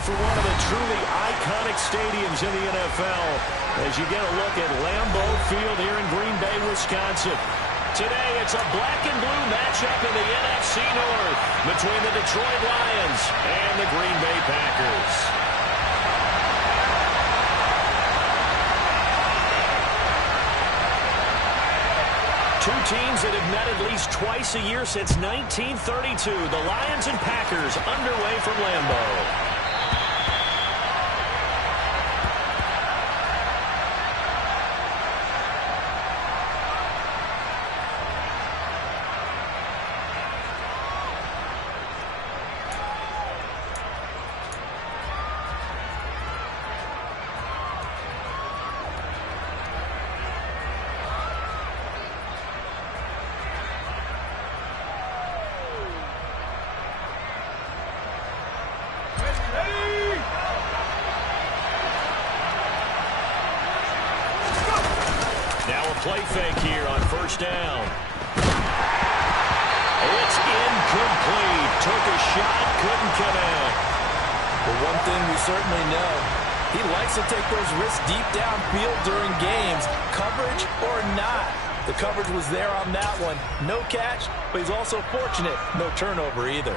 for one of the truly iconic stadiums in the NFL as you get a look at Lambeau Field here in Green Bay, Wisconsin. Today, it's a black and blue matchup in the NFC North between the Detroit Lions and the Green Bay Packers. Two teams that have met at least twice a year since 1932. The Lions and Packers underway from Lambeau. Now a play fake here on first down. It's incomplete. Took a shot, couldn't connect. But one thing we certainly know, he likes to take those risks deep downfield during games, coverage or not. The coverage was there on that one. No catch, but he's also fortunate. No turnover either.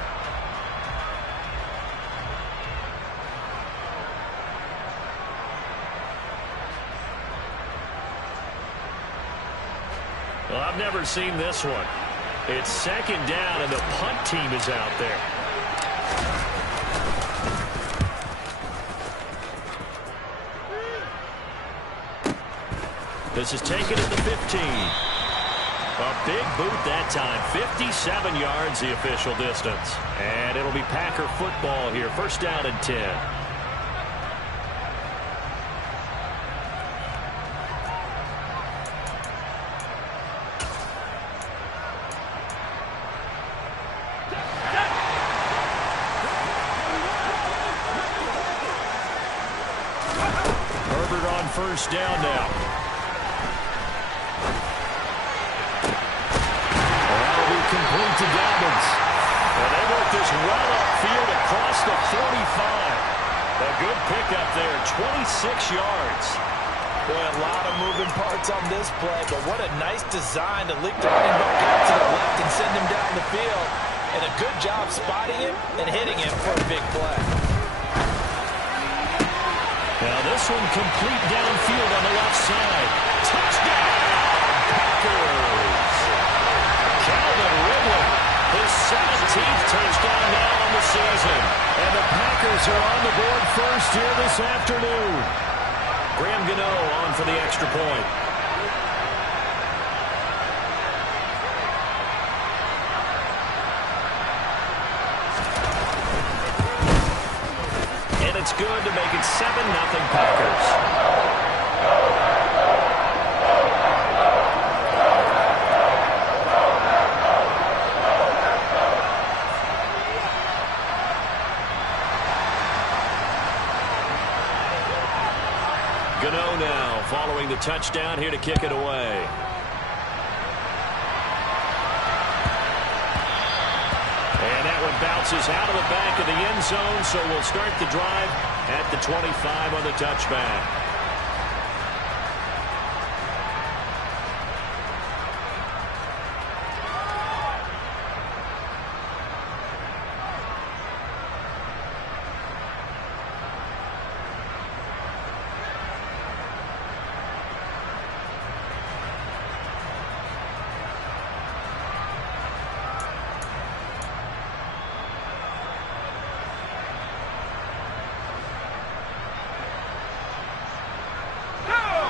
Well, I've never seen this one. It's second down, and the punt team is out there. This is taken at the 15. A big boot that time. 57 yards, the official distance. And it'll be Packer football here. First down and 10. First down now. That'll be complete to Dobbins. And they work this well upfield across the 45. A good pickup there, 26 yards. Boy, a lot of moving parts on this play, but what a nice design to leak the running back out to the left and send him down the field. And a good job spotting him and hitting him for a big play. Now this one complete downfield on the left side. Touchdown, Packers! Calvin Ridley, his 17th touchdown now on the season. And the Packers are on the board first here this afternoon. Graham Gano on for the extra point. It's good to make it 7-0 Packers. Gano now following the touchdown here to kick it away. Bounces out of the back of the end zone, so we'll start the drive at the 25 on the touchback.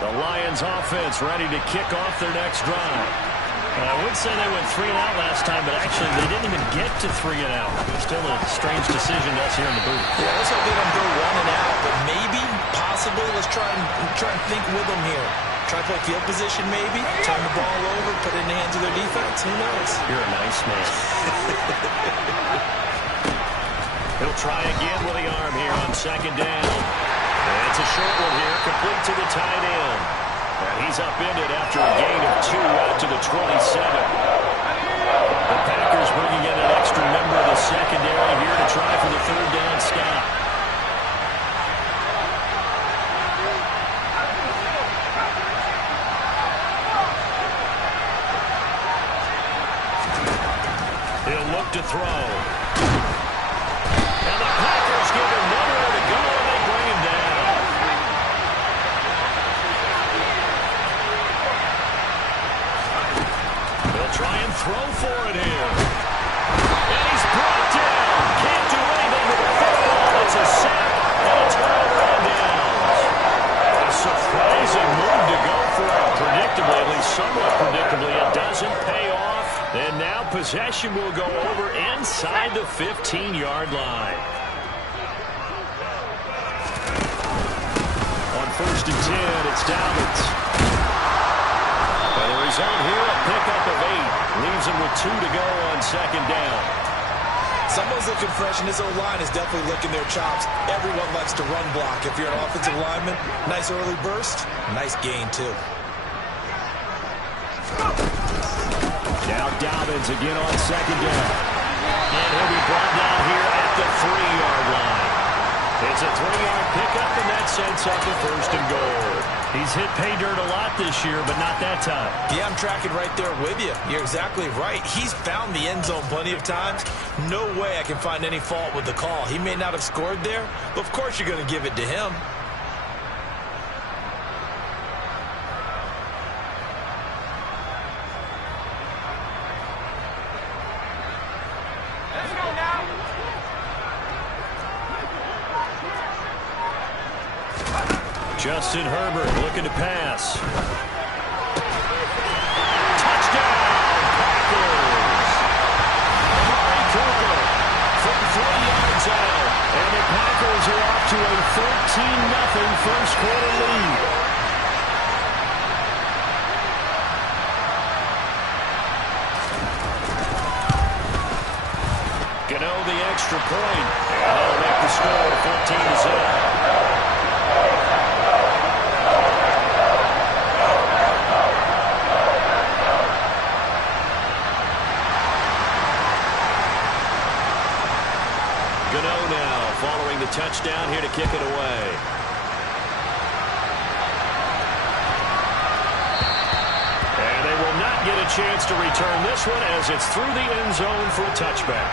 The Lions offense ready to kick off their next drive. I would say they went 3 and out last time, but actually they didn't even get to 3 and out. Still a strange decision to us here in the booth. Yeah, let's hope they don't go 1 and out, but maybe, possibly, let's try and think with them here. Try to play field position maybe, turn the ball over, put it in the hands of their defense. Who knows? You're a nice man. He'll try again with the arm here on second down. And it's a short one here, complete to the tight end. And he's upended after a gain of 2 out to the 27. The Packers bringing in an extra member of the secondary here to try for the third down stop. to throw. And the Packers give him nowhere to go, and they bring him down. They'll try and throw for it here. And he's brought down. Can't do anything with the football. It's a sack and a turnover on downs. A surprising move to go for it. Predictably, at least somewhat predictably, it doesn't pay off. And now possession will go over inside the 15-yard line. On 1st and 10, it's Dobbins. And the result here, a pickup of 8. Leaves him with 2 to go on 2nd down. Someone's looking fresh, and this O-line is definitely licking their chops. Everyone likes to run block. If you're an offensive lineman, nice early burst, nice gain, too. Now Dobbins again on 2nd down. And he'll be brought down here at the 3-yard line. It's a 3-yard pickup, and that sets up the 1st and goal. He's hit pay dirt a lot this year, but not that time. Yeah, I'm tracking right there with you. You're exactly right. He's found the end zone plenty of times. No way I can find any fault with the call. He may not have scored there, but of course you're going to give it to him. Justin Herbert looking to pass. Touchdown, Packers! Amari Cooper from 3 yards out. And the Packers are off to a 13-0 first quarter lead. Gano the extra point. And that'll make the score 14-0. Following the touchdown here to kick it away. And they will not get a chance to return this one as it's through the end zone for a touchback.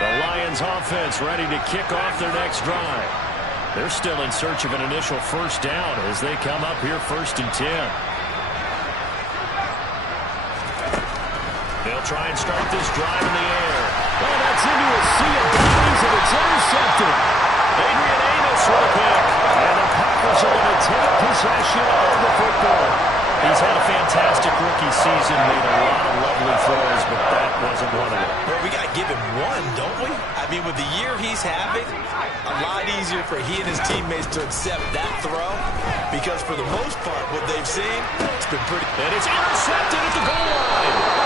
The Lions offense ready to kick off their next drive. They're still in search of an initial 1st down as they come up here 1st and 10. They'll try and start this drive in the air. Oh, that's into a sea of bodies, and it's intercepted. Adrian Amos with a pick. And the Packers are going to take possession of the football. He's had a fantastic rookie season, made a lot of lovely throws, but that wasn't one of them. Well, we got to give him one, don't we? I mean, with the year he's having, a lot easier for he and his teammates to accept that throw because for the most part, what they've seen, it's been pretty. And it's intercepted at the goal line.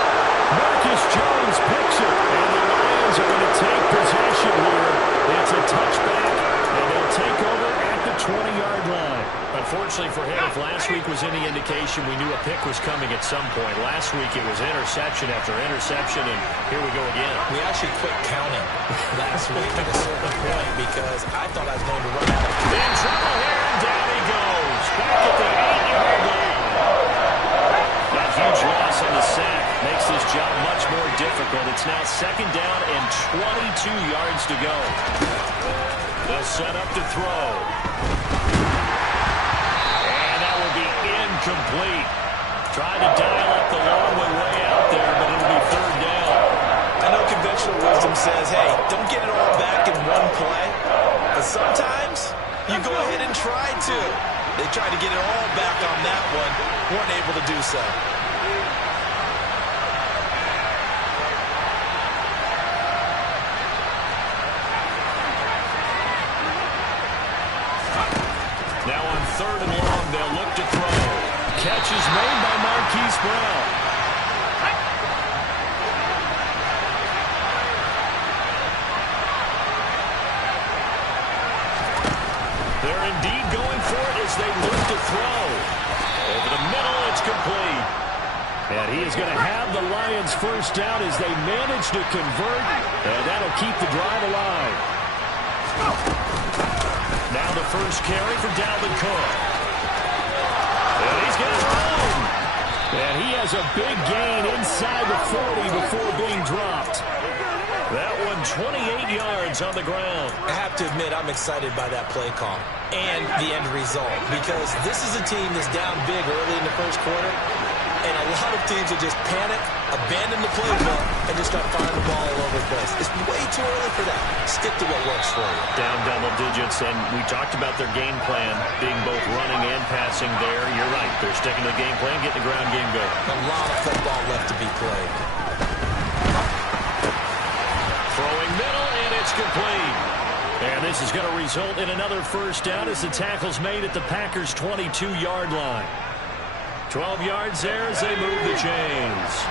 Marcus Jones picks it, and the Lions are going to take possession here. It's a touchback, and they'll take over at the 20-yard line. Unfortunately for him, if last week was any indication, we knew a pick was coming at some point. Last week it was interception after interception, and here we go again. We actually quit counting last week at a certain point because I thought I was going to run out of time. In trouble here, and down he goes. Back at the 8-yard line. That huge loss on the sack makes this job much more difficult. It's now 2nd down and 22 yards to go. They'll set up to throw. And that will be incomplete. Tried to dial up the long way out there, but it'll be 3rd down. I know conventional wisdom says, hey, don't get it all back in one play. But sometimes you go ahead and try to. They tried to get it all back on that one. Weren't able to do so. Now on 3rd and long, they'll look to throw. Catch is made by Marquise Brown. They're indeed going for it as they look to throw. Over the middle, it's complete. And he is going to have the Lions 1st down as they manage to convert, and that'll keep the drive alive. Now the first carry for Dalvin Cook. he's got room. And he has a big gain inside the 40 before being dropped. That one 28 yards on the ground. I have to admit, I'm excited by that play call and the end result, because this is a team that's down big early in the first quarter, and a lot of teams will just panic, abandon the playbook, and just start firing the ball all over the place. It's way too early for that. Stick to what works for you. Down double digits, and we talked about their game plan being both running and passing there. You're right. They're sticking to the game plan, getting the ground game going. A lot of football left to be played. Throwing middle, and it's complete. And this is going to result in another first down as the tackle's made at the Packers' 22-yard line. 12 yards there as they move the chains.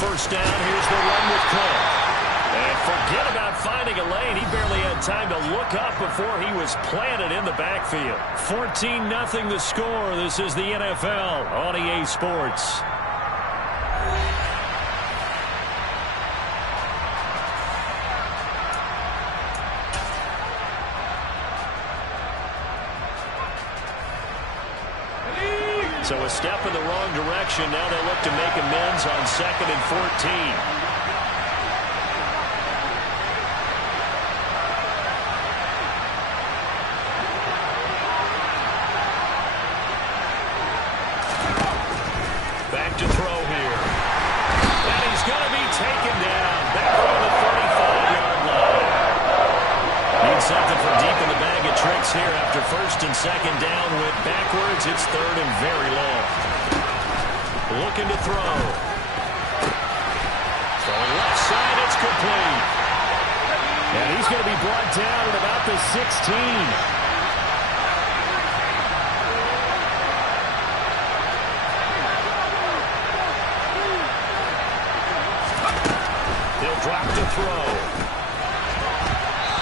First down, here's the run with Cook. And forget about finding a lane. He barely had time to look up before he was planted in the backfield. 14-0 the score. This is the NFL on EA Sports. So a step in the wrong direction. Now they look to make amends on 2nd and 14. Back to throw here. And he's going to be taken down. Back on the 35-yard line. Need something from deep in the bag of tricks here after 1st and 2nd down. Went backwards. It's 3rd and very long. Looking to throw. Throwing left side. It's complete. And he's going to be brought down at about the 16. Drop to throw.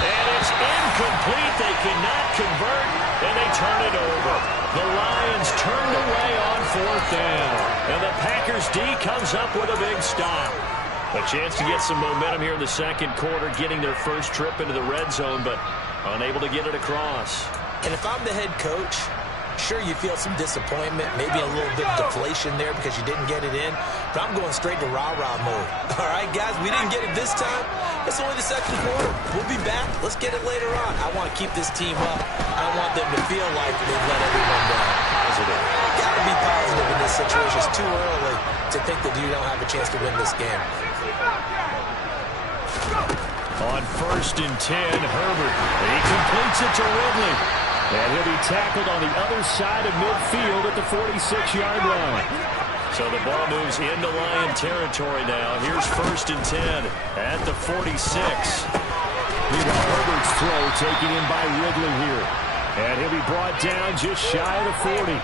And it's incomplete. They cannot convert, and they turn it over. The Lions turned away on 4th down. And the Packers D comes up with a big stop. A chance to get some momentum here in the 2nd quarter, getting their first trip into the red zone, but unable to get it across. And if I'm the head coach, sure, you feel some disappointment, maybe a little bit of deflation there because you didn't get it in, but I'm going straight to rah-rah mode. All right, guys, we didn't get it this time. It's only the 2nd quarter. We'll be back. Let's get it later on. I want to keep this team up. I don't want them to feel like they've let everyone down. Positive. Got to be positive in this situation. It's too early to think that you don't have a chance to win this game. On 1st and 10, Herbert. He completes it to Ridley. And he'll be tackled on the other side of midfield at the 46-yard line. So the ball moves into Lion territory now. Here's 1st and 10 at the 46. Meanwhile, Herbert's throw taken in by Ridley here. And he'll be brought down just shy of the 40.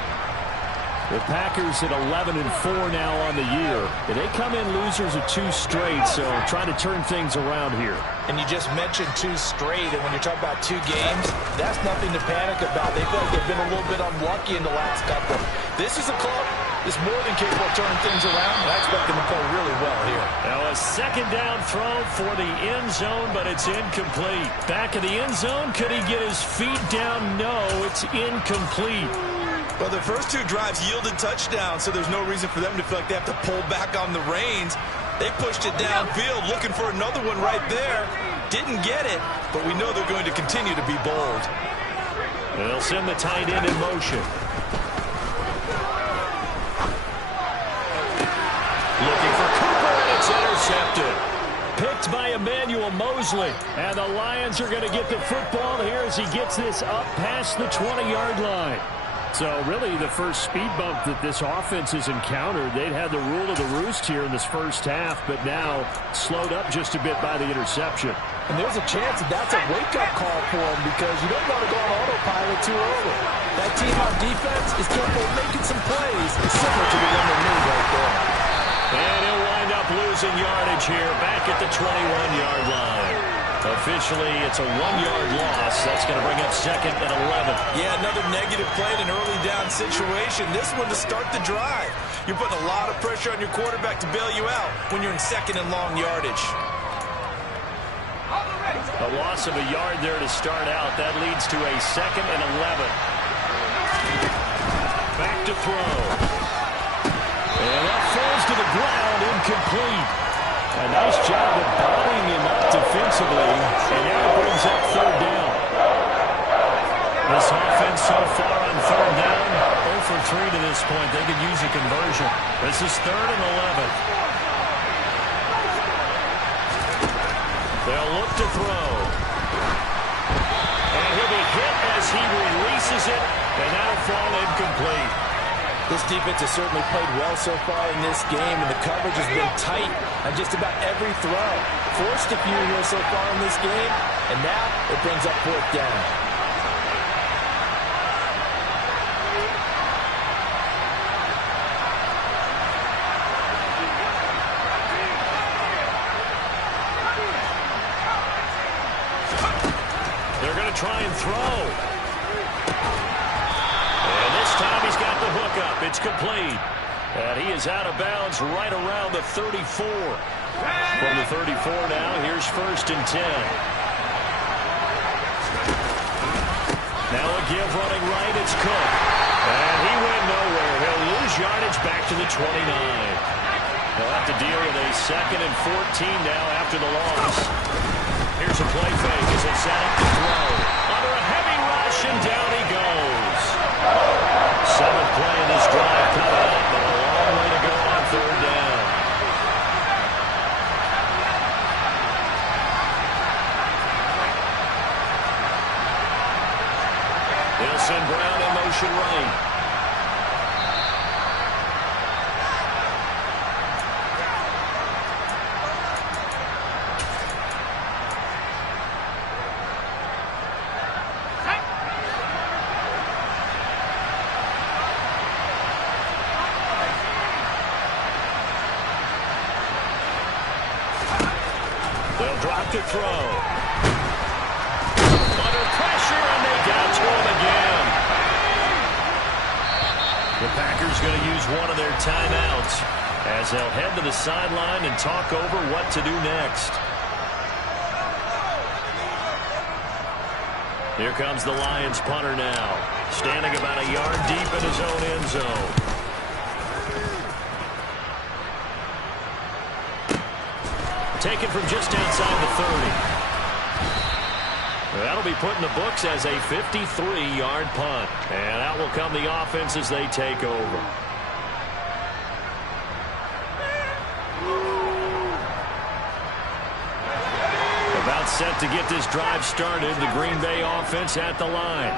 The Packers at 11-4 now on the year. And they come in losers of 2 straight, so trying to turn things around here. And you just mentioned 2 straight, and when you're talking about 2 games, that's nothing to panic about. They feel like they've been a little bit unlucky in the last couple. This is a club that's more than capable of turning things around, and I expect them to play really well here. Now a 2nd down throw for the end zone, but it's incomplete. Back of the end zone, could he get his feet down? No, it's incomplete. Well, their first 2 drives yielded touchdowns, so there's no reason for them to feel like they have to pull back on the reins. They pushed it downfield, looking for another one right there. Didn't get it, but we know they're going to continue to be bold. And they'll send the tight end in motion. Looking for Cooper, and it's intercepted. Picked by Emmanuel Mosley. And the Lions are going to get the football here as he gets this up past the 20-yard line. So really the first speed bump that this offense has encountered. They'd had the rule of the roost here in this first half, but now slowed up just a bit by the interception. And there's a chance that that's a wake-up call for them because you don't want to go on autopilot too early. That team on defense is capable of making some plays similar to the one they made right there. And he'll wind up losing yardage here back at the 21-yard line. Officially, it's a 1-yard loss. That's going to bring up 2nd and 11. Yeah, another negative play in an early down situation. This one to start the drive. You're putting a lot of pressure on your quarterback to bail you out when you're in 2nd and long yardage. A loss of a yard there to start out. That leads to a 2nd and 11. Back to throw. And that falls to the ground, incomplete. A nice job of bottling him up defensively, and now it brings up 3rd down. This offense so far on 3rd down, 0 for 3 to this point. They could use a conversion. This is 3rd and 11. They'll look to throw. And he'll be hit as he releases it, and that'll fall incomplete. This defense has certainly played well so far in this game, and the coverage has been tight on just about every throw. Forced a few here so far in this game, and now it brings up 4th down. They're going to try and throw. Time he's got the hook up. It's complete. And he is out of bounds right around the 34. From the 34 now, here's 1st and 10. Now a give running right. It's Cook. And he went nowhere. He'll lose yardage back to the 29. He'll have to deal with a 2nd and 14 now after the loss. Here's a play fake as they set up the throw. Under a heavy rush, and down he goes. 7th play in this drive coming up, but a long way to go on 3rd down. They'll send Brown in motion right. To throw. Under pressure, and they got to him again. The Packers going to use one of their timeouts as they'll head to the sideline and talk over what to do next. Here comes the Lions punter now, standing about a yard deep in his own end zone. Taken from just outside the 30. That'll be put in the books as a 53-yard punt. And out will come the offense as they take over. About set to get this drive started, the Green Bay offense at the line.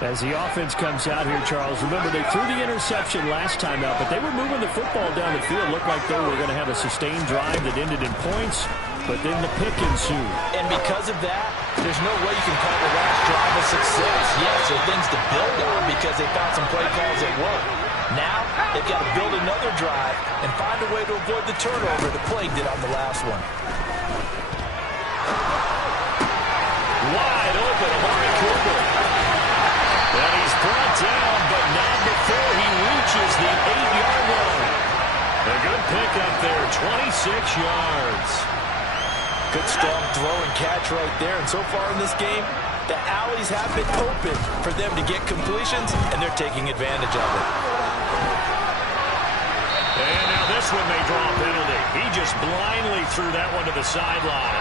As the offense comes out here, Charles, remember they threw the interception last time out, but they were moving the football down the field. Looked like they were going to have a sustained drive that ended in points, but then the pick ensued. And because of that, there's no way you can call the last drive a success. Yes, there are things to build on because they found some play calls that work. Now, they've got to build another drive and find a way to avoid the turnover that plagued it on the last one. Wide open, Amari Cooper. And he's brought down, but not before he reaches the 8-yard line. A good pickup there, 26 yards. Good strong throw and catch right there. And so far in this game, the alleys have been open for them to get completions, and they're taking advantage of it. And now this one may draw a penalty. He just blindly threw that one to the sideline.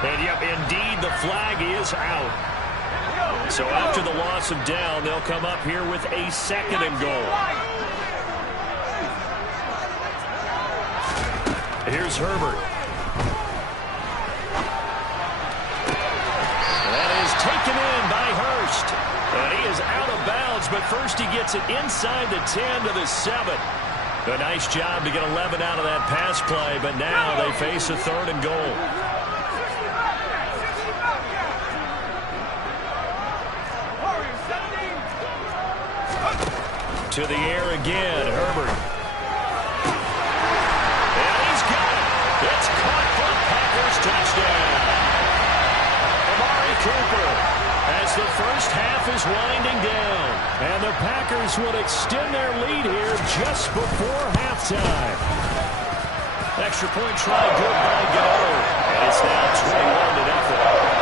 And yep, indeed, the flag is out. So after the loss of down, they'll come up here with a 2nd and goal. Here's Herbert. That is taken in by Hurst. And he is out of bounds, but first he gets it inside the 10 to the 7. A nice job to get 11 out of that pass play, but now they face a 3rd and goal. To the air again, Herbert. And he's got it. It's caught for a Packers touchdown. Cooper as the first half is winding down. And the Packers will extend their lead here just before halftime. Extra point try good by Goddard. And it's now 21-0.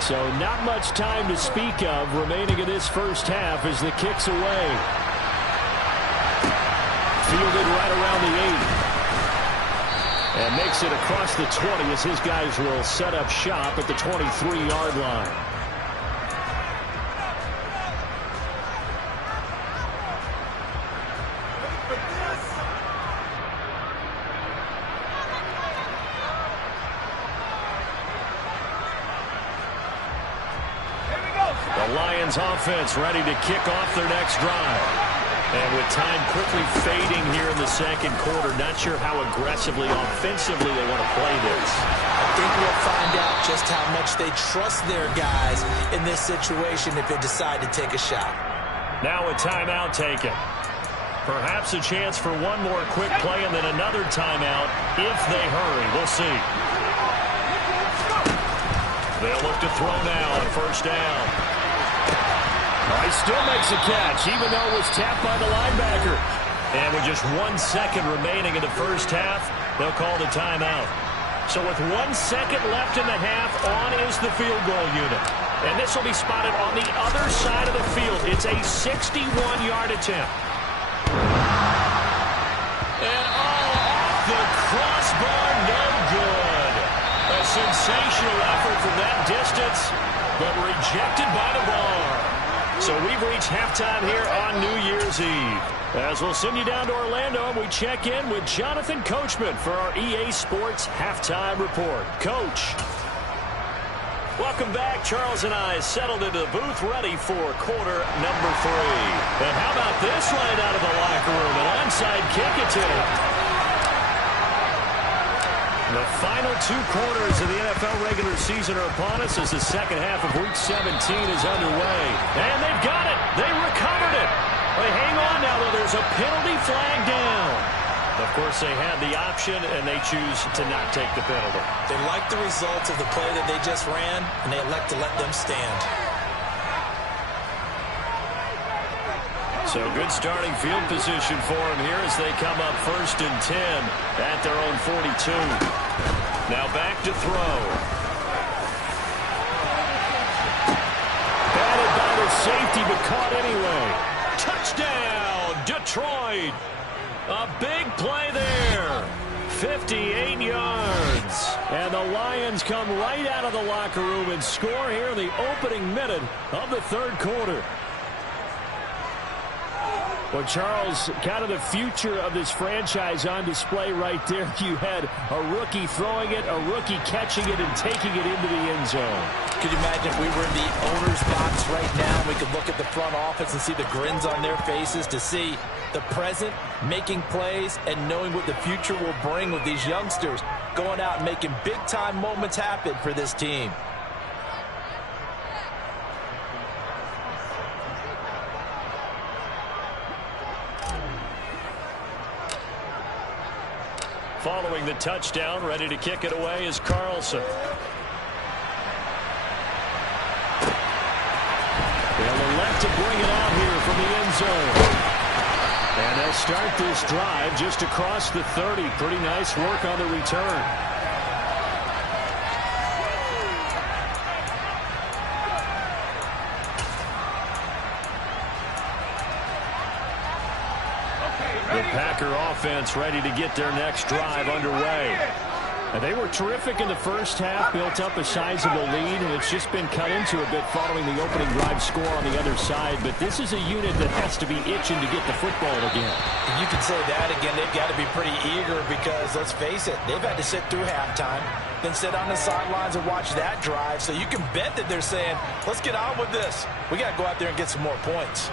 So not much time to speak of remaining in this first half as the kick's away. Fielded right around the 8. And makes it across the 20 as his guys will set up shop at the 23-yard line. The Lions offense ready to kick off their next drive. And with time quickly fading here in the second quarter, not sure how aggressively, offensively they want to play this. I think we'll find out just how much they trust their guys in this situation if they decide to take a shot. Now a timeout taken. Perhaps a chance for one more quick play and then another timeout if they hurry. We'll see. They'll look to throw now on first down. He still makes a catch, even though it was tapped by the linebacker. And with just 1 second remaining in the first half, they'll call the timeout. So with 1 second left in the half, on is the field goal unit. And this will be spotted on the other side of the field. It's a 61-yard attempt. And off the crossbar, no good. A sensational effort from that distance, but rejected by the bar. So we've reached halftime here on New Year's Eve. As we'll send you down to Orlando, and we check in with Jonathan Coachman for our EA Sports Halftime Report. Coach. Welcome back. Charles and I settled into the booth ready for quarter number 3. And how about this right out of the locker room? An onside kick attempt. The final 2 quarters of the NFL regular season are upon us as the second half of Week 17 is underway. And they've got it. They recovered it. They hang on now, though. There's a penalty flag down. Of course, they had the option, and they choose to not take the penalty. They like the results of the play that they just ran, and they elect to let them stand. So good starting field position for them here as they come up 1st and 10 at their own 42. Now back to throw. Batted by the safety, but caught anyway. Touchdown, Detroit. A big play there. 58 yards. And the Lions come right out of the locker room and score here in the opening minute of the third quarter. Well, Charles, kind of the future of this franchise on display right there. You had a rookie throwing it, a rookie catching it, and taking it into the end zone. Could you imagine if we were in the owner's box right now, we could look at the front office and see the grins on their faces, to see the present making plays and knowing what the future will bring with these youngsters going out and making big-time moments happen for this team. Following the touchdown, ready to kick it away is Carlson. They'll elect to bring it out here from the end zone. And they'll start this drive just across the 30. Pretty nice work on the return. The Packer offense ready to get their next drive underway. And they were terrific in the first half, built up a sizable lead, and it's just been cut into a bit following the opening drive score on the other side. But this is a unit that has to be itching to get the football again. You can say that again. They've got to be pretty eager because, let's face it, they've had to sit through halftime, then sit on the sidelines and watch that drive. So you can bet that they're saying, let's get on with this. We got to go out there and get some more points.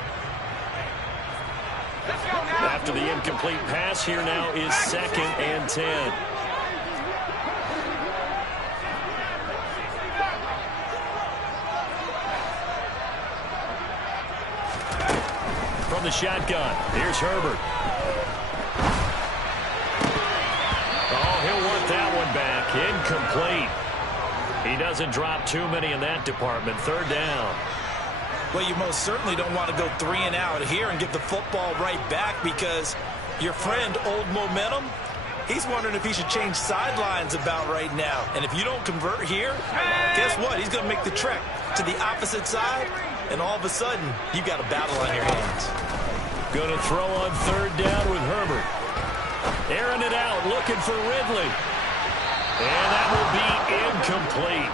After the incomplete pass, here now is 2nd and 10. from the shotgun. Here's Herbert. Oh, he'll want that one back. Incomplete. He doesn't drop too many in that department. Third down. Well, you most certainly don't want to go 3 and out here and get the football right back, because your friend, Old Momentum, he's wondering if he should change sidelines about right now. And if you don't convert here, guess what? He's going to make the trek to the opposite side, and all of a sudden, you've got a battle on your hands. Going to throw on third down with Herbert. Airing it out, looking for Ridley. And that will be incomplete.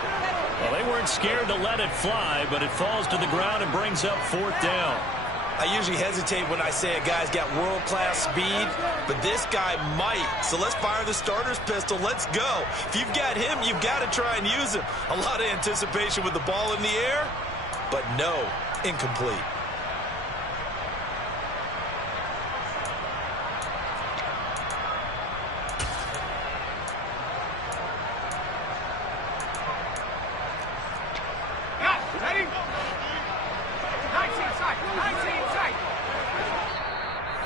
Well, they weren't scared to let it fly, but it falls to the ground and brings up fourth down. I usually hesitate when I say a guy's got world-class speed, but this guy might. So let's fire the starter's pistol. Let's go. If you've got him, you've got to try and use him. A lot of anticipation with the ball in the air, but no, incomplete.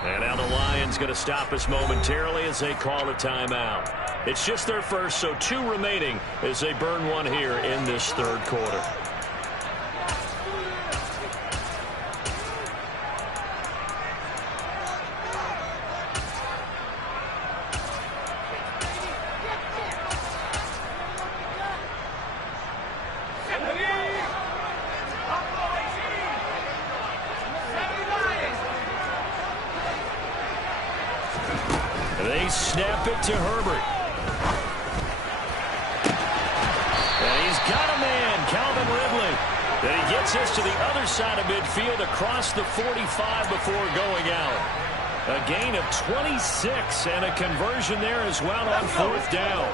And now the Lions going to stop us momentarily as they call a timeout. It's just their first, so 2 remaining as they burn one here in this third quarter. They snap it to Herbert. And he's got a man, Calvin Ridley. Then he gets us to the other side of midfield across the 45 before going out. A gain of 26 and a conversion there as well on fourth down.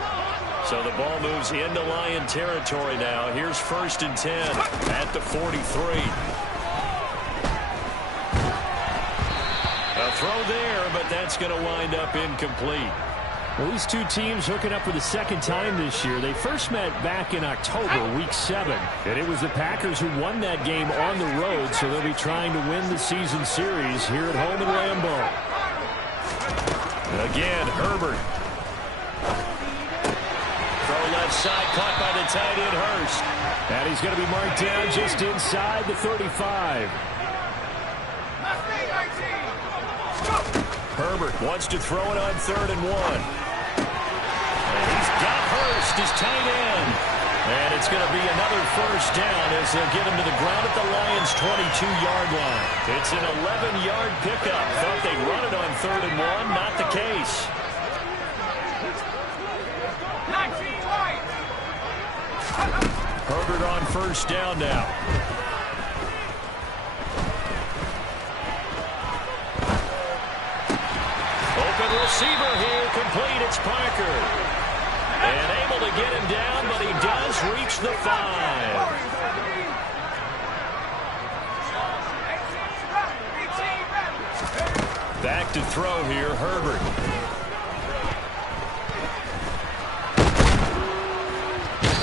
So the ball moves into Lion territory now. Here's 1st and 10 at the 43. A throw there, but that's going to wind up incomplete. Well, these two teams hooking up for the second time this year. They first met back in October, week 7. And it was the Packers who won that game on the road, so they'll be trying to win the season series here at home in Lambeau. Again, Herbert. Throw left side, caught by the tight end, Hurst. And he's going to be marked down just inside the 35. Herbert wants to throw it on 3rd and 1. And he's got Hurst, his tight end. And it's going to be another first down as they'll get him to the ground at the Lions' 22-yard line. It's an 11-yard pickup. Thought they'd run it on 3rd and 1. Not the case. Herbert on first down now. Open receiver here, complete. It's Parker. And able to get him down, but he does reach the 5. Back to throw here, Herbert.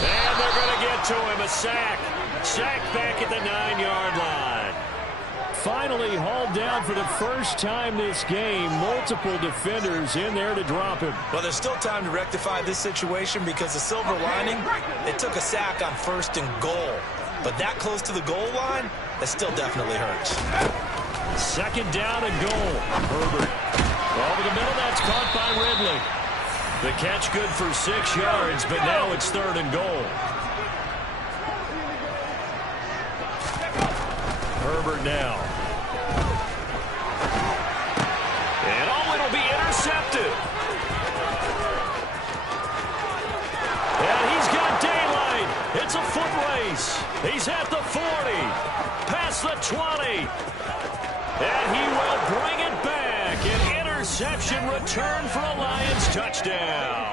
And they're going to get to him, a sack. Sack back at the 9-yard line. Finally hauled down for the first time this game. Multiple defenders in there to drop him. Well, there's still time to rectify this situation, because the silver lining, it took a sack on 1st and goal. But that close to the goal line, that still definitely hurts. 2nd down and goal. Herbert. Over the middle, that's caught by Ridley. The catch good for 6 yards, but now it's 3rd and goal. Herbert now. And oh, it'll be intercepted. And he's got daylight. It's a foot race. He's at the 40. Past the 20. And he will bring it back. An interception return for a Lions touchdown.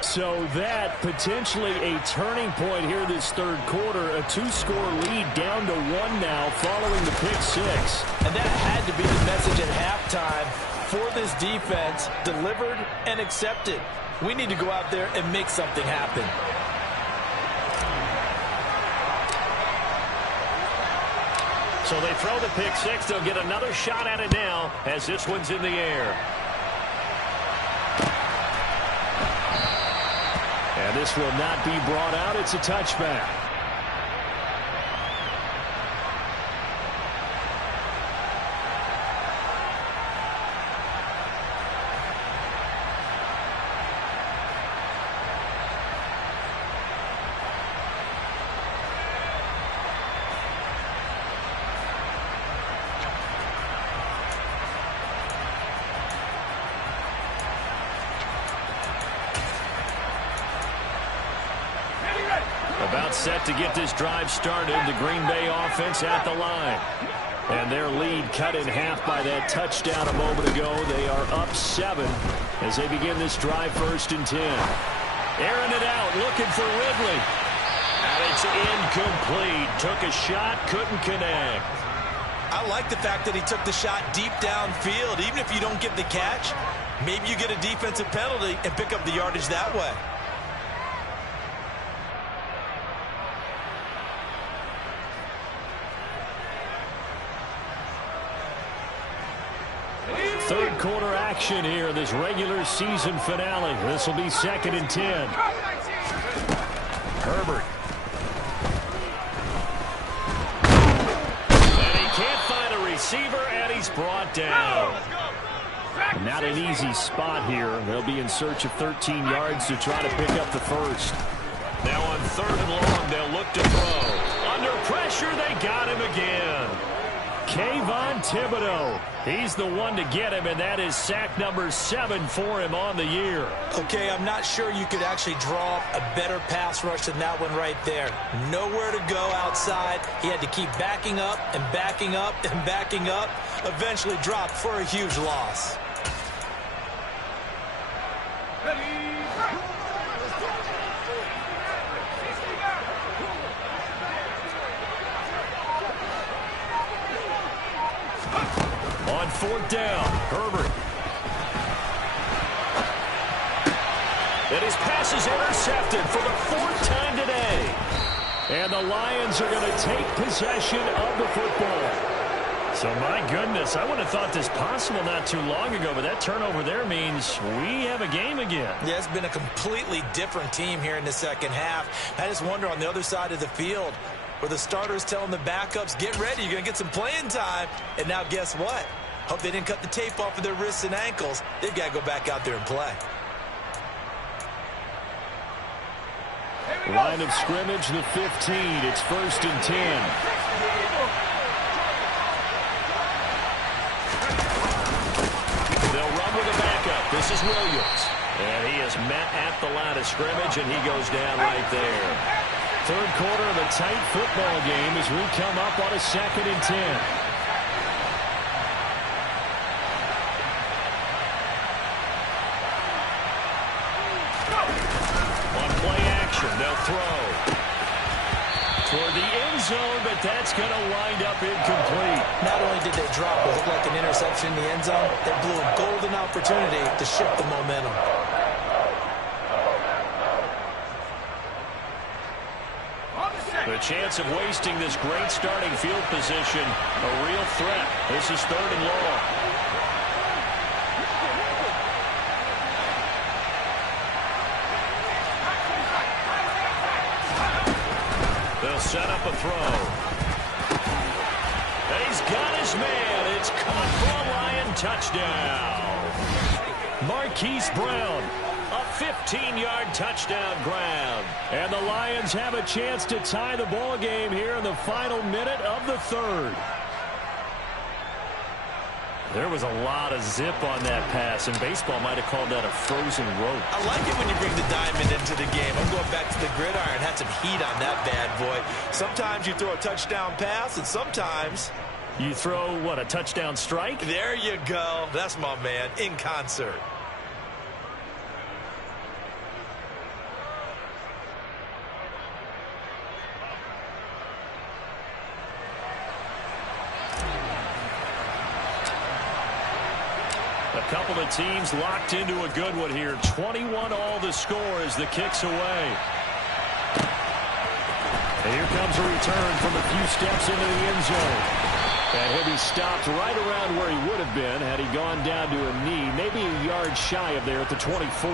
So that potentially a turning point here this third quarter. A 2-score lead down to 1 now following the pick 6. And that had to be the message at halftime for this defense. Delivered and accepted. We need to go out there and make something happen. So they throw the pick six. They'll get another shot at it now as this one's in the air. And this will not be brought out. It's a touchback. About set to get this drive started. The Green Bay offense at the line. And their lead cut in half by that touchdown a moment ago. They are up 7 as they begin this drive 1st and 10. Airing it out, looking for Ridley. And it's incomplete. Took a shot, couldn't connect. I like the fact that he took the shot deep downfield. Even if you don't get the catch, maybe you get a defensive penalty and pick up the yardage that way. Third quarter action here, this regular season finale. This will be 2nd and 10. Herbert. And he can't find a receiver, and he's brought down. Not an easy spot here. They'll be in search of 13 yards to try to pick up the first. Now on 3rd and long, they'll look to throw. Under pressure, they got him again. Kayvon Thibodeaux. He's the one to get him, and that is sack number 7 for him on the year. Okay, I'm not sure you could actually draw a better pass rush than that one right there. Nowhere to go outside. He had to keep backing up and backing up and backing up. Eventually dropped for a huge loss. On 4th down, Herbert. And his pass is intercepted for the 4th time today. And the Lions are going to take possession of the football. So, my goodness, I would have thought this possible not too long ago, but that turnover there means we have a game again. Yeah, it's been a completely different team here in the second half. I just wonder on the other side of the field, where the starters telling the backups, get ready, you're going to get some playing time. And now guess what? Hope they didn't cut the tape off of their wrists and ankles. They've got to go back out there and play. Line of scrimmage, the 15. It's 1st and 10. They'll run with a backup. This is Williams. And he is met at the line of scrimmage, and he goes down right there. Third quarter of a tight football game as we come up on a 2nd and 10. They'll throw toward the end zone, but that's going to wind up incomplete. Not only did they drop what looked like an interception in the end zone, they blew a golden opportunity to shift the momentum. The chance of wasting this great starting field position, a real threat. This is 3rd and long. They'll set up a throw. He's got his man. It's caught for a Lion touchdown. Marquise Brown, a 15-yard touchdown grab. And the Lions have a chance to tie the ball game here in the final minute of the 3rd. There was a lot of zip on that pass, and baseball might have called that a frozen rope. I like it when you bring the diamond into the game. I'm going back to the gridiron. Had some heat on that bad boy. Sometimes you throw a touchdown pass, and sometimes you throw, what, a touchdown strike? There you go. That's my man, in concert. A couple of teams locked into a good one here. 21 all the score as the kick's away. And here comes a return from a few steps into the end zone. And he'll be stopped right around where he would have been had he gone down to a knee, maybe a yard shy of there at the 24.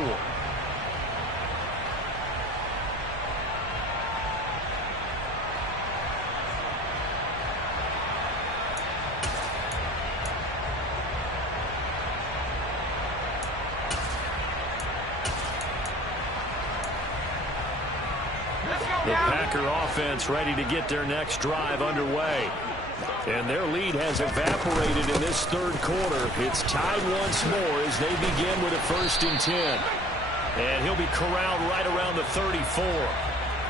The Packer offense ready to get their next drive underway. And their lead has evaporated in this third quarter. It's tied once more as they begin with a 1st and 10. And he'll be corralled right around the 34.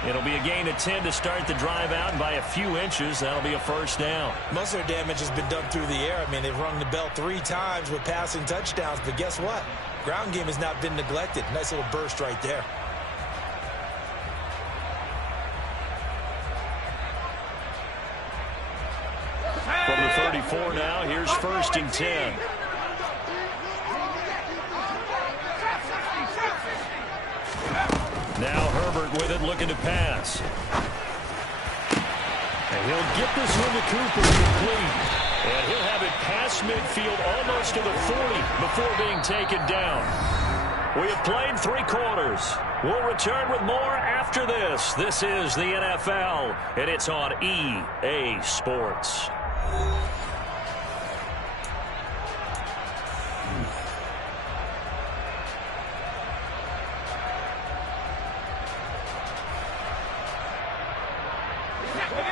It'll be a gain of 10 to start the drive out, and by a few inches, that'll be a 1st down. Most of their damage has been done through the air. I mean, they've rung the bell 3 times with passing touchdowns, but guess what? Ground game has not been neglected. Nice little burst right there. From the 34 now, here's 1st and 10. Now Herbert with it, looking to pass. And he'll get this one to Cooper complete. And he'll have it past midfield almost to the 40 before being taken down. We have played 3 quarters. We'll return with more after this. This is the NFL, and it's on EA Sports.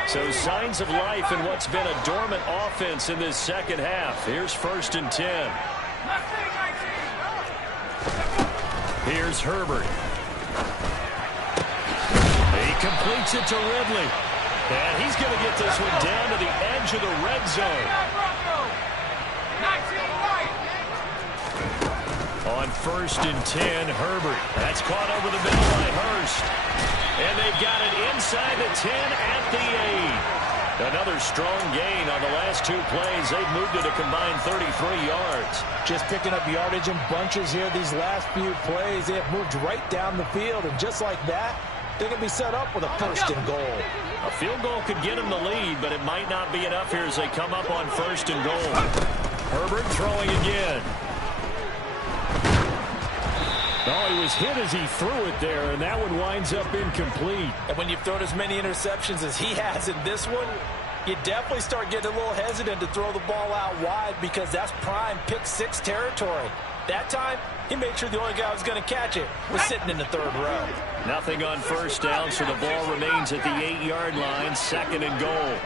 So signs of life in what's been a dormant offense in this second half. Here's 1st and 10. Here's Herbert. He completes it to Ridley. And he's going to get this one down to the edge of the red zone. On 1st and 10, Herbert. That's caught over the middle by Hurst. And they've got it inside the 10 at the 8. Another strong gain on the last 2 plays. They've moved it a combined 33 yards. Just picking up yardage in bunches here these last few plays. They have moved right down the field, and just like that, they can be set up with a 1st and goal. A field goal could get them the lead, but it might not be enough here as they come up on 1st and goal. Herbert throwing again. Oh, he was hit as he threw it there, and that one winds up incomplete. And when you've thrown as many interceptions as he has in this one, you definitely start getting a little hesitant to throw the ball out wide because that's prime pick 6 territory. That time, he made sure the only guy who was going to catch it was sitting in the 3rd row. Nothing on 1st down, so the ball remains at the 8-yard line, 2nd and goal.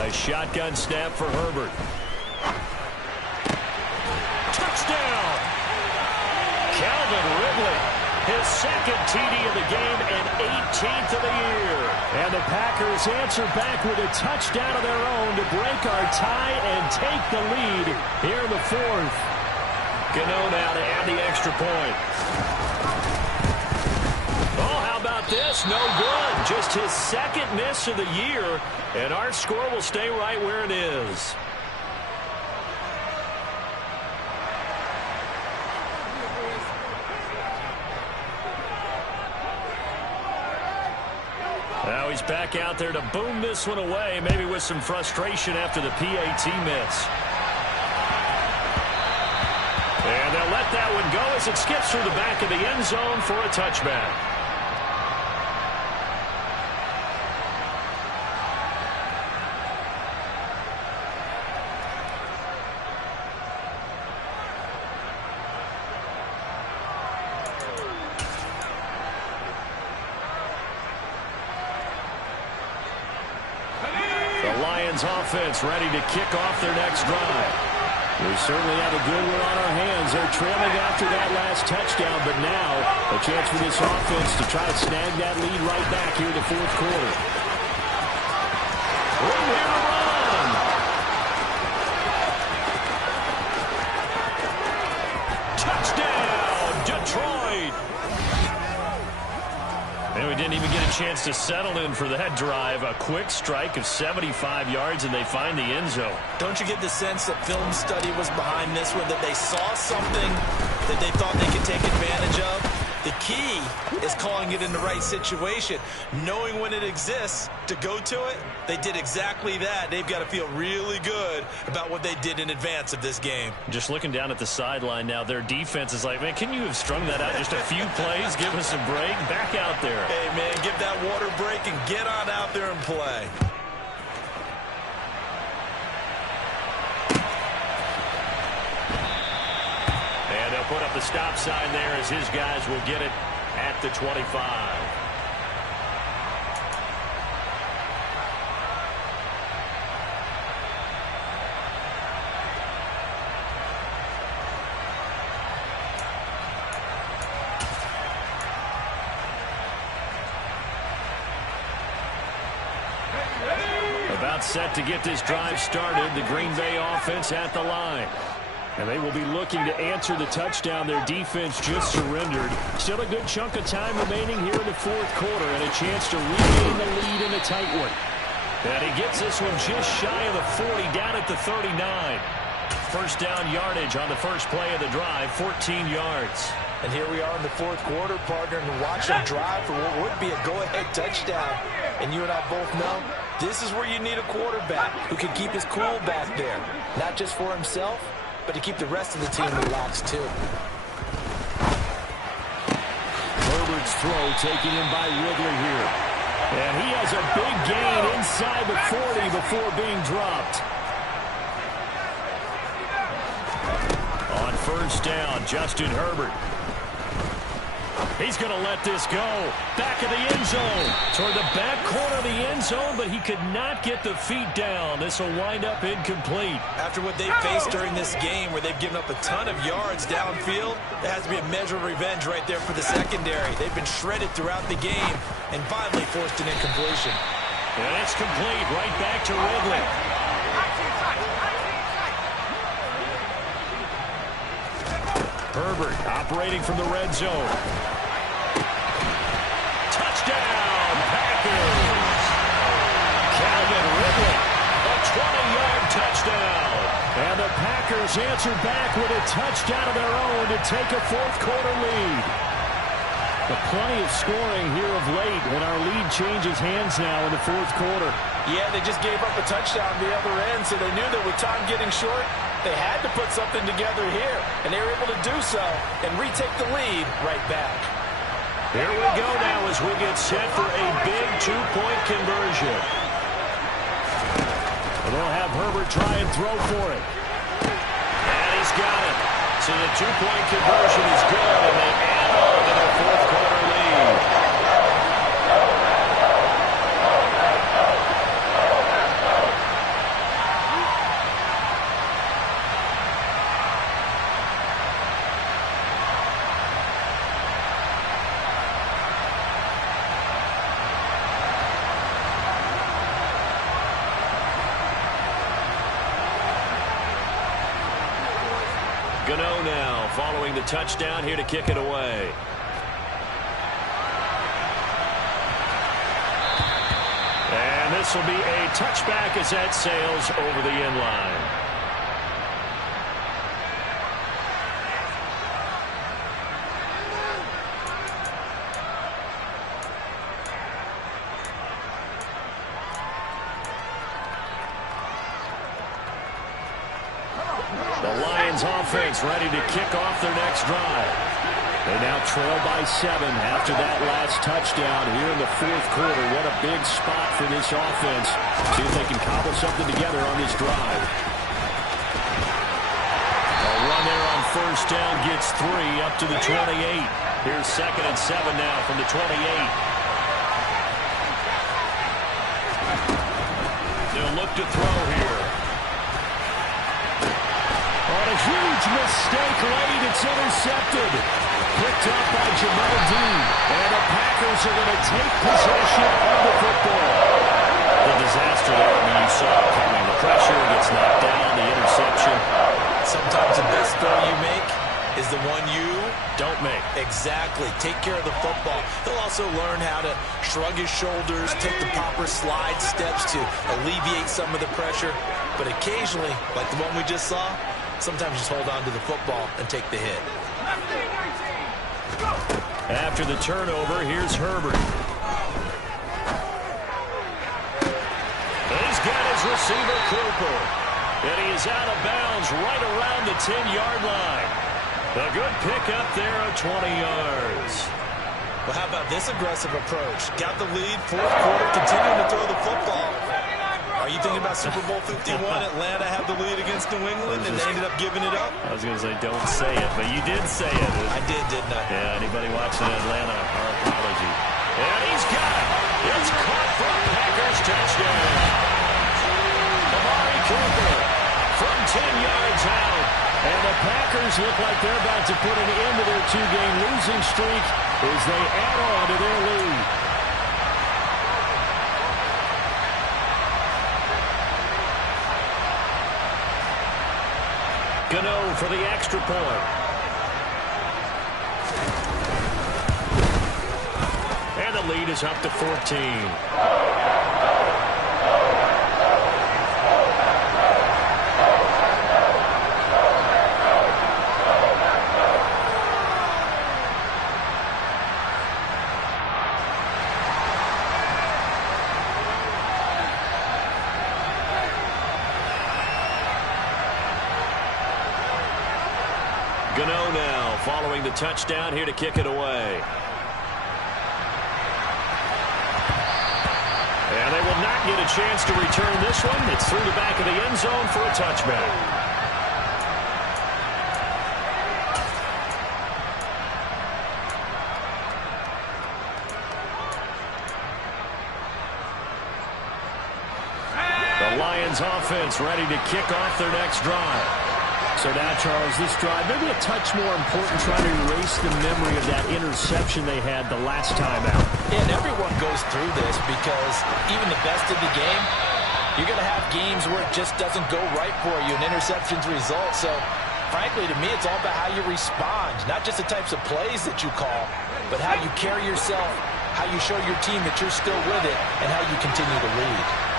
A shotgun snap for Herbert. Touchdown! Calvin Ridley, his 2nd TD of the game and 18th of the year. And the Packers answer back with a touchdown of their own to break our tie and take the lead here in the 4th. Gano now to add the extra point. Oh, how about this? No good. Just his 2nd miss of the year, and our score will stay right where it is. Now he's back out there to boom this one away, maybe with some frustration after the PAT miss. And they'll let that one go as it skips through the back of the end zone for a touchback. Offense ready to kick off their next drive. We certainly have a good one on our hands. They're trailing after that last touchdown, but now a chance for this offense to try to snag that lead right back here in the 4th quarter. Room here to run. Touchdown, Detroit. And we didn't even get a chance to settle in for that drive. A quick strike of 75 yards, and they find the end zone. Don't you get the sense that film study was behind this one, that they saw something that they thought they could take advantage of? The key is calling it in the right situation, knowing when it exists to go to it. They did exactly that. They've got to feel really good about what they did in advance of this game. Just looking down at the sideline now, their defense is like, man, can you have strung that out just a few plays? Give us a break. Back out there. Hey, man, give that water break and get on out there and play. And they'll put up the stop sign there as his guys will get it at the 25. About set to get this drive started. The Green Bay offense at the line. And they will be looking to answer the touchdown their defense just surrendered. Still a good chunk of time remaining here in the fourth quarter and a chance to regain the lead in a tight one. And he gets this one just shy of the 40, down at the 39. First down yardage on the first play of the drive, 14 yards. And here we are in the fourth quarter, partner, and watch them drive for what would be a go-ahead touchdown. And you and I both know this is where you need a quarterback who can keep his cool back there, not just for himself, but to keep the rest of the team relaxed, too. Herbert's throw taken in by Ridley here. And he has a big gain inside the 40 before being dropped. On first down, Justin Herbert. He's going to let this go. Back of the end zone. Toward the back corner of the end zone, but he could not get the feet down. This will wind up incomplete. After what they faced during this game where they've given up a ton of yards downfield, there has to be a measure of revenge right there for the secondary. They've been shredded throughout the game and finally forced an incompletion. And it's complete right back to Ridley. Herbert operating from the red zone. Touchdown, Packers! Calvin Ridley, a 20-yard touchdown. And the Packers answer back with a touchdown of their own to take a fourth quarter lead. But plenty of scoring here of late, and our lead changes hands now in the fourth quarter. Yeah, they just gave up a touchdown the other end, so they knew that with time getting short, they had to put something together here, and they were able to do so and retake the lead right back. Here we go now as we get set for a big two-point conversion. They'll have Herbert try and throw for it. And he's got it. So the two-point conversion is good, and they add on to their fourth quarter lead. Gano now following the touchdown here to kick it away. And this will be a touchback as that sails over the end line. The Lions offense ready to kick off their next drive. They now trail by 7 after that last touchdown here in the fourth quarter. What a big spot for this offense. See if they can cobble something together on this drive. A run there on first down gets 3 up to the 28. Here's 2nd and 7 now from the 28. They'll look to throw here. On a huge mistake late, it's intercepted. Picked up by Jamel Dean. And the Packers are going to take possession of the football. The disaster there, I mean, you saw it coming. The pressure gets knocked down, the interception. Sometimes the best throw you make is the one you don't make. Exactly. Take care of the football. He'll also learn how to shrug his shoulders, take the proper slide steps to alleviate some of the pressure. But occasionally, like the one we just saw, sometimes just hold on to the football and take the hit. After the turnover, here's Herbert. He's got his receiver, Cooper. And he is out of bounds right around the 10-yard line. A good pickup there of 20 yards. Well, how about this aggressive approach? Got the lead, fourth quarter, continuing to throw the football. Are you thinking about Super Bowl 51? Atlanta had the lead against New England, and they ended up giving it up? I was going to say, don't say it, but you did say it. I did, didn't I? Yeah, anybody watching Atlanta, our apology. And he's got it. It's caught for a Packers touchdown. Amari Cooper from 10 yards out. And the Packers look like they're about to put an end to their two-game losing streak as they add on to their lead. Gano for the extra point. And the lead is up to 14. Gano now following the touchdown here to kick it away. And they will not get a chance to return this one. It's through the back of the end zone for a touchback. The Lions offense ready to kick off their next drive. So now, Charles, this drive, maybe a touch more important, trying to erase the memory of that interception they had the last time out. Yeah, and everyone goes through this because even the best of the game, you're going to have games where it just doesn't go right for you, and interceptions result. So, frankly, to me, it's all about how you respond, not just the types of plays that you call, but how you carry yourself, how you show your team that you're still with it, and how you continue to lead.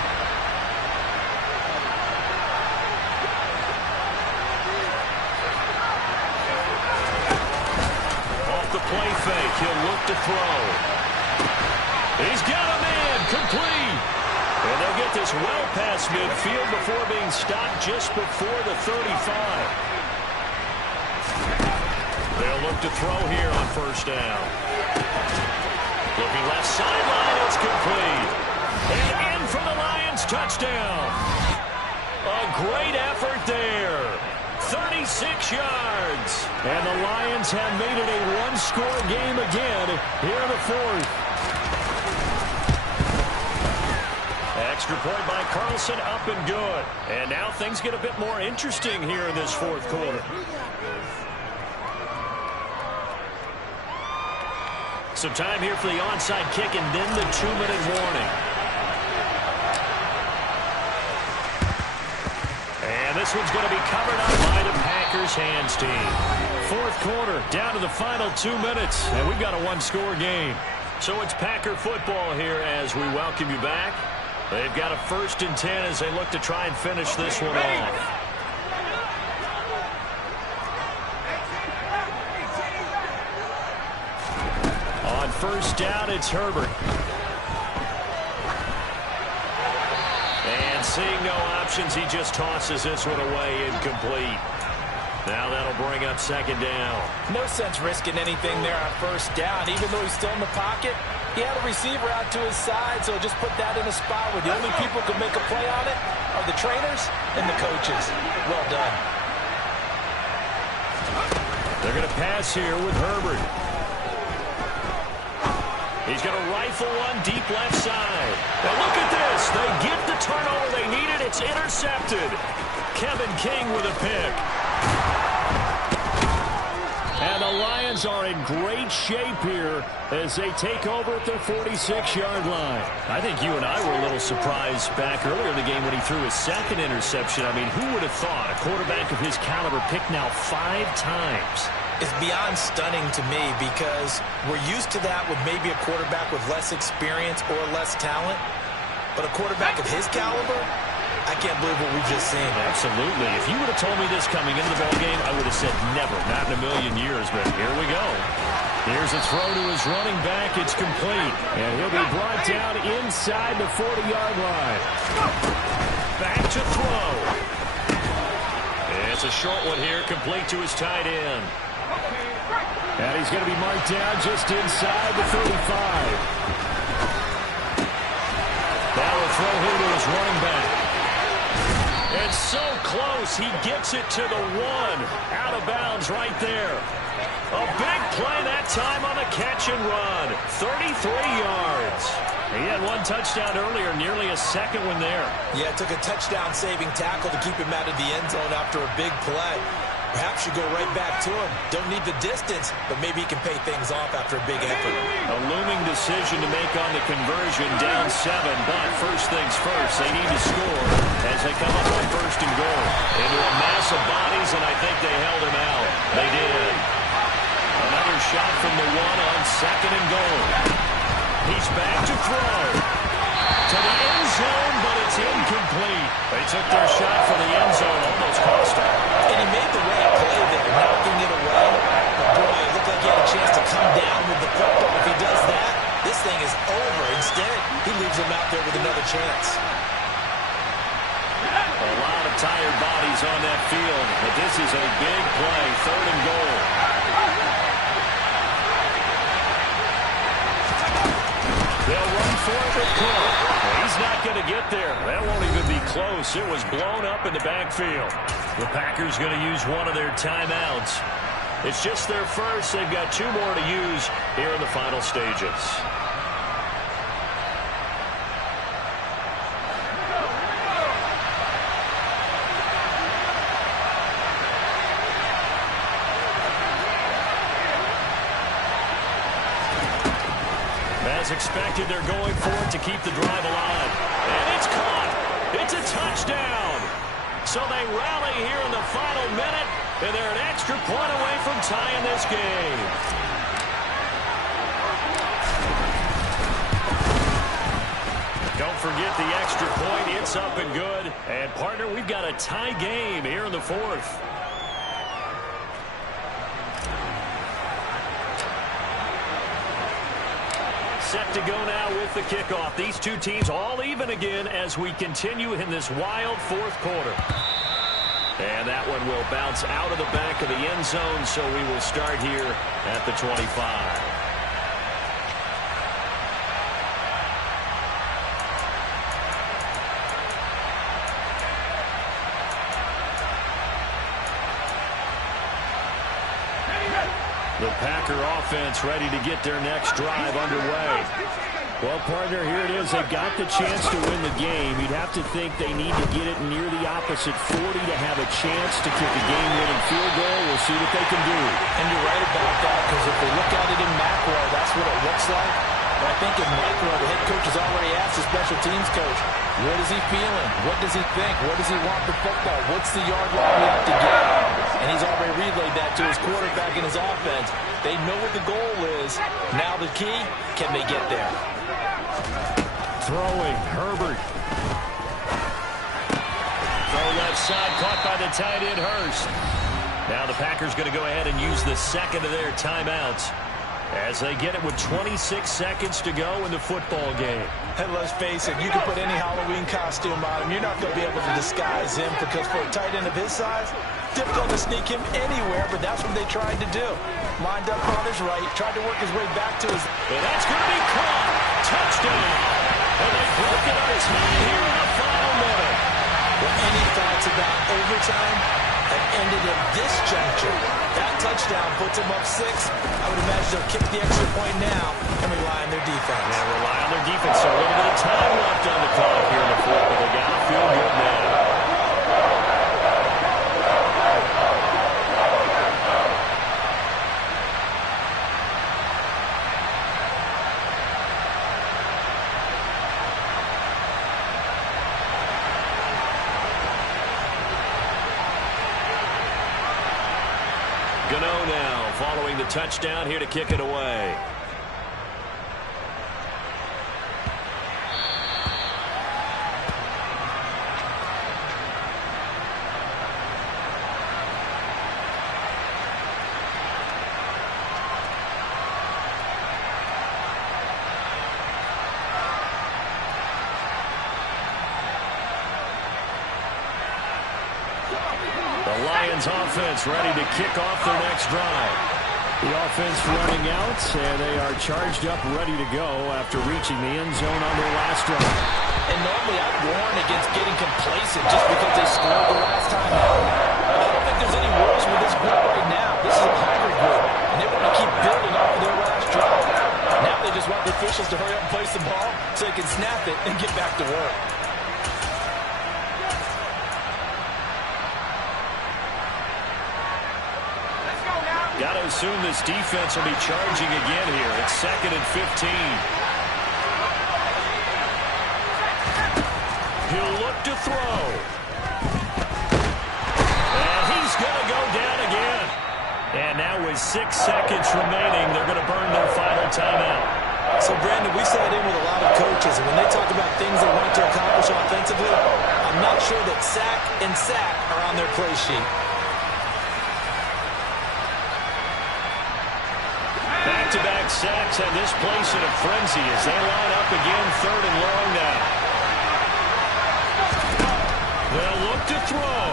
Play fake. He'll look to throw. He's got a man. Complete. And they'll get this well past midfield before being stopped just before the 35. They'll look to throw here on first down. Looking left sideline. It's complete. And in for the Lions. Touchdown. A great effort there. 36 yards. And the Lions have made it a one-score game again here in the fourth. Extra point by Carlson, up and good. And now things get a bit more interesting here in this fourth quarter. Some time here for the onside kick and then the 2-minute warning. And this one's going to be covered up by the Packers hands team. Fourth quarter, down to the final 2 minutes, and we've got a one-score game. So it's Packer football here as we welcome you back. They've got a 1st and 10 as they look to try and finish this one off. On first down, it's Herbert. And seeing no options, he just tosses this one away, incomplete. Now that'll bring up 2nd down. No sense risking anything there on first down. Even though he's still in the pocket, he had a receiver out to his side, so just put that in a spot where the only people who can make a play on it are the trainers and the coaches. Well done. They're going to pass here with Herbert. He's going to rifle one deep left side. Now look at this. They get the turnover they needed. It's intercepted. Kevin King with a pick. And the Lions are in great shape here as they take over at their 46-yard line. I think you and I were a little surprised back earlier in the game when he threw his 2nd interception. I mean, who would have thought a quarterback of his caliber picked now 5 times? It's beyond stunning to me because we're used to that with maybe a quarterback with less experience or less talent. But a quarterback of his caliber, I can't believe what we've just seen. Absolutely. If you would have told me this coming into the ballgame, I would have said never, not in a million years, but here we go. Here's a throw to his running back. It's complete. And he'll be brought down inside the 40-yard line. Back to throw. It's a short one here, complete to his tight end. And he's going to be marked down just inside the 35. Now a throw here to his running back. And so close, he gets it to the 1. Out of bounds right there. A big play that time on the catch and run. 33 yards. He had one touchdown earlier, nearly a second one there. Yeah, it took a touchdown-saving tackle to keep him out of the end zone after a big play. Perhaps you go right back to him. Don't need the distance, but maybe he can pay things off after a big effort. A looming decision to make on the conversion, down 7. But first things first, they need to score as they come up on first and goal. Into a mass of bodies, and I think they held him out. They did. Another shot from the 1 on second and goal. He's back to throw. To the end zone, but it's incomplete. They took their shot for the end zone, almost cost him. And he made the right play there, knocking it away. But boy, it looked like he had a chance to come down with the football. If he does that, this thing is over. Instead, he leaves him out there with another chance. A lot of tired bodies on that field, but this is a big play, third and goal. They'll run for it with Cook. He's not going to get there. That won't even be close. It was blown up in the backfield. The Packers going to use one of their timeouts. It's just their first. They've got 2 more to use here in the final stages. As expected, they're going for it to keep the drive alive. And it's caught. It's a touchdown. So they rally here in the final minute, and they're an extra point away from tying this game. Don't forget the extra point. It's up and good. And, partner, we've got a tie game here in the 4th. Set to go now with the kickoff. These two teams all even again as we continue in this wild 4th quarter. And that one will bounce out of the back of the end zone, so we will start here at the 25. The Packer offense ready to get their next drive underway. Well, partner, here it is. They've got the chance to win the game. You'd have to think they need to get it near the opposite 40 to have a chance to kick a game-winning field goal. We'll see what they can do. And you're right about that, because if they look at it in macro, that's what it looks like. But I think in micro, the head coach has already asked the special teams coach, what is he feeling? What does he think? Where does he want the football? What's the yard line we have to get? And he's already relayed that to his quarterback and his offense. They know what the goal is. Now the key, can they get there? Throwing, Herbert. Throw left side, caught by the tight end, Hurst. Now the Packers going to go ahead and use the second of their timeouts as they get it with 26 seconds to go in the football game. And let's face it, you can put any Halloween costume on him. You're not going to be able to disguise him, because for a tight end of his size, difficult to sneak him anywhere, but that's what they tried to do. Lined up on his right, tried to work his way back to his... And that's going to be caught. Touchdown. And they broke it on his hand here in the final minute. Well, any thoughts about overtime have ended at this juncture. That touchdown puts them up 6. I would imagine they'll kick the extra point now and rely on their defense. Yeah, rely on their defense. So a little bit of time left on the clock here in the 4th, but they got to feel good now. Gano now following the touchdown here to kick it away. Lions offense ready to kick off their next drive. The offense running out, and they are charged up, ready to go after reaching the end zone on their last drive. And normally I'd warn against getting complacent just because they scored the last time out. But I don't think there's any worries with this group right now. This is a hungry group, and they want to keep building off of their last drive. Now they just want the officials to hurry up and place the ball so they can snap it and get back to work. Got to assume this defense will be charging again here. It's 2nd and 15. He'll look to throw. And he's going to go down again. And now with 6 seconds remaining, they're going to burn their final timeout. So, Brandon, we sat in with a lot of coaches, and when they talk about things they want to accomplish offensively, I'm not sure that sack and sack are on their play sheet. Back-to-back sacks have this place in a frenzy as they line up again, 3rd and long now. They'll look to throw.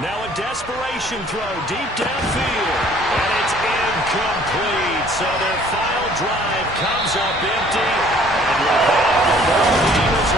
Now a desperation throw deep downfield. And it's incomplete. So their final drive comes up empty. And with that, the ball game is